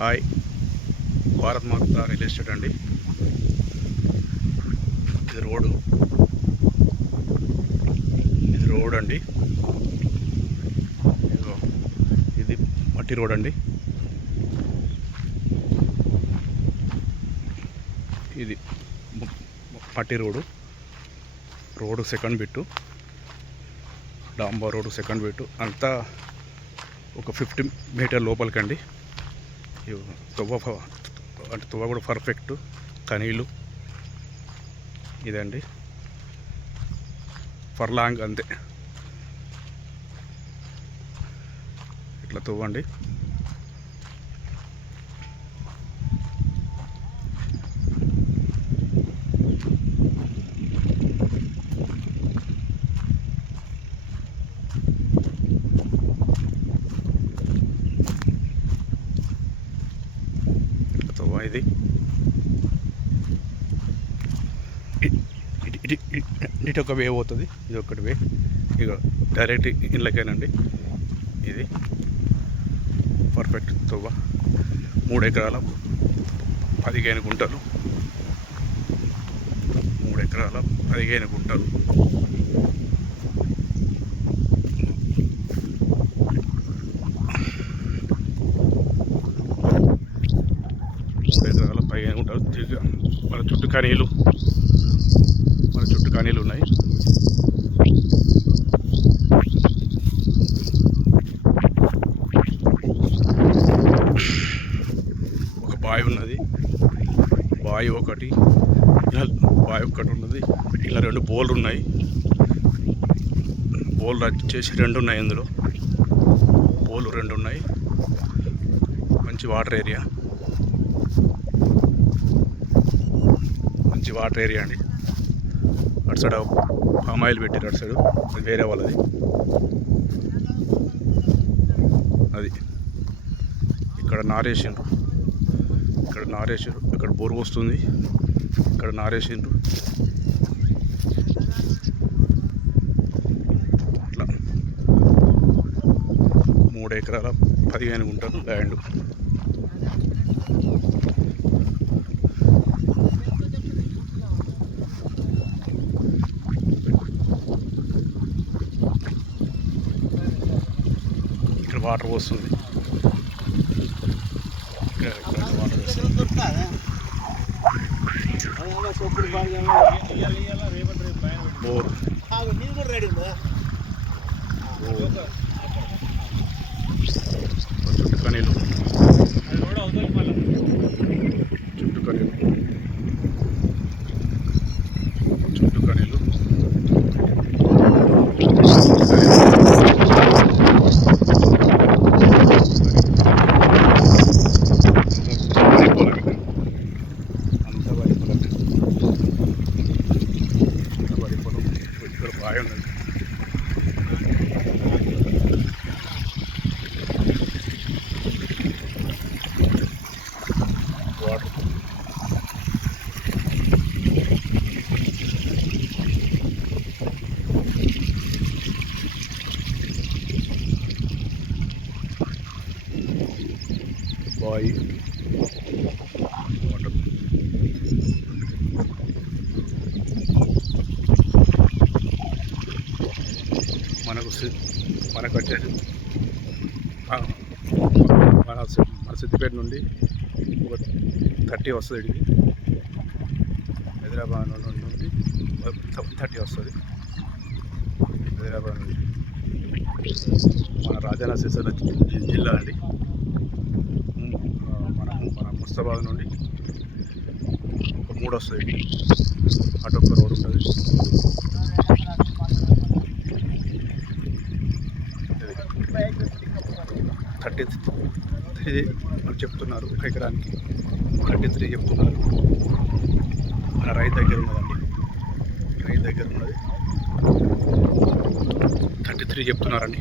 Hi, Bharat మాత real estate అండి. ఇది road అండి. ఇది మట్టి రోడ్ అండి. ఇది మట్టి రోడ్డు సెకండ్ బిట్టు, డాంబర్ రోడ్డు సెకండ్ బిట్టు అంతా ఒక 50 మీటర్ లోపలికండి. తువ్వ కూడా పర్ఫెక్ట్, కనీలు ఇదండి. ఫర్లాంగ్ అంతే, ఇట్లా తువ్వండి. ఇది ఇటు ఒక వే పోతుంది, ఇది ఒకటి వే. ఇక డైరెక్ట్ ఇళ్ళకేనండి. ఇది పర్ఫెక్ట్ తువ్వ, 3 ఎకరాల 15 గుంటలు, 3 ఎకరాల 15 గుంటలు. మన చుట్టూ కనీలు ఉన్నాయి. ఒక బావి ఉన్నది, బావి ఒకటి ఉన్నది. ఇలా 2 బోర్లు ఉన్నాయి. బోర్లు వచ్చేసి 2 ఉన్నాయి. ఇందులో బోర్లు 2 ఉన్నాయి. మంచి వాటర్ ఏరియా అండి. అటు సైడ్ పామ్ ఆయిల్ పెట్టారు, అటు సైడ్ అది వేరే వాళ్ళది. అది ఇక్కడ నారేసిండ్రు, ఇక్కడ బోరు వస్తుంది, ఇక్కడ నారేసిండ్రు. అట్లా 3 ఎకరాల 15 గుంటలు ల్యాండ్. ఇక్కడ వాటర్ వస్తుంది, ఇక్కడ వాటర్ వస్తుంది. బోర్ చుట్టూ కనీలు, బాగా ఉన్నది. వాటర్ బాయ్, వాటర్ మనకు వచ్చేసి మన సిద్దిపేట నుండి ఒక 30 వస్తుంది. ఇడికి హైదరాబాద్ నుండి 30 వస్తుంది. హైదరాబాద్ నుండి మన రాజన్న సిరిసిల్ల జిల్లా అండి. మన ముస్తాబాద్ నుండి ఒక 3 వస్తుంది. అటు ఒక రోడ్ ఉంటుంది. చెప్తున్నారు, 1 ఎకరానికి 33 చెప్తున్నారు. మన రైతు దగ్గర ఉన్నదండి, 33 చెప్తున్నారండి.